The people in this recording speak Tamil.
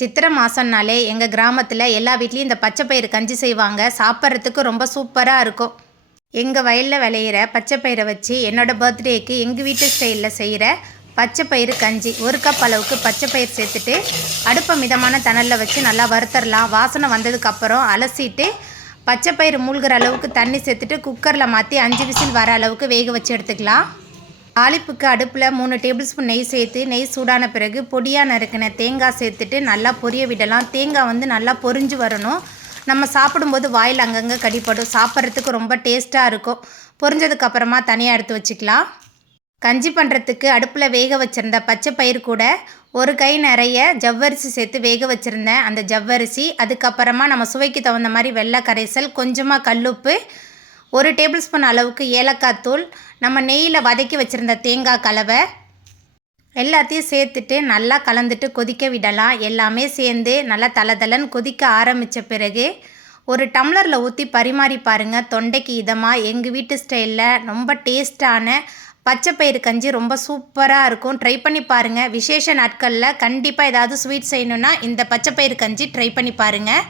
சித்திரை மாதம்னாலே எங்கள் கிராமத்தில் எல்லா வீட்லேயும் இந்த பச்சை பயிறு கஞ்சி செய்வாங்க. சாப்பிட்றதுக்கு ரொம்ப சூப்பராக இருக்கும். எங்கள் வயலில் விளையிற பச்சை பயிரை வச்சு என்னோட பர்த்டேக்கு எங்கள் வீட்டு ஸ்டைலில் செய்கிற பச்சை பயிறு கஞ்சி ஒரு கப் அளவுக்கு பச்சை பயிர் சேர்த்துட்டு அடுப்பை மிதமான தணலில் வச்சு நல்லா வறுத்தரலாம். வாசனை வந்ததுக்கப்புறம் அலசிட்டு பச்சை பயிறு மூழ்கிற அளவுக்கு தண்ணி சேர்த்துட்டு குக்கரில் மாற்றி அஞ்சு விசில் வர அளவுக்கு வேக வச்சு எடுத்துக்கலாம். தாளிப்புக்கு அடுப்பில் மூணு டேபிள் ஸ்பூன் நெய் சேர்த்து நெய் சூடான பிறகு பொடியாக நறுக்கின தேங்காய் சேர்த்துட்டு நல்லா பொரிய விடலாம். தேங்காய் வந்து நல்லா பொரிஞ்சு வரணும். நம்ம சாப்பிடும்போது வாயில் அங்கங்கே கடிப்படும் சாப்பிட்றதுக்கு ரொம்ப டேஸ்ட்டாக இருக்கும். பொரிஞ்சதுக்கு அப்புறமா தனியாக எடுத்து வச்சுக்கலாம். கஞ்சி பண்ணுறதுக்கு அடுப்பில் வேக வச்சுருந்த பச்சை பயிர் கூட ஒரு கை நிறைய ஜவ்வரிசி சேர்த்து வேக வச்சுருந்தேன். அந்த ஜவ்வரிசி அதுக்கப்புறமா நம்ம சுவைக்கு தகுந்த மாதிரி வெள்ளை கரைசல் கொஞ்சமாக கல்லுப்பு ஒரு டேபிள் ஸ்பூன் அளவுக்கு ஏலக்காய் தூள் நம்ம நெய்யில் வதக்கி வச்சுருந்த தேங்காய் கலவை எல்லாத்தையும் சேர்த்துட்டு நல்லா கலந்துட்டு கொதிக்க விடலாம். எல்லாமே சேர்ந்து நல்லா தளதளன்னு கொதிக்க ஆரம்பித்த பிறகு ஒரு டம்ளரில் ஊற்றி பரிமாறி பாருங்கள் தொண்டைக்கு இதமாக எங்கள் வீட்டு ஸ்டைலில் ரொம்ப டேஸ்டான பச்சை பயிறு கஞ்சி ரொம்ப சூப்பராக இருக்கும். ட்ரை பண்ணி பாருங்கள் விசேஷ நாட்களில் கண்டிப்பாக ஏதாவது ஸ்வீட் செய்யணுன்னா இந்த பச்சை பயிறு கஞ்சி ட்ரை பண்ணி பாருங்கள்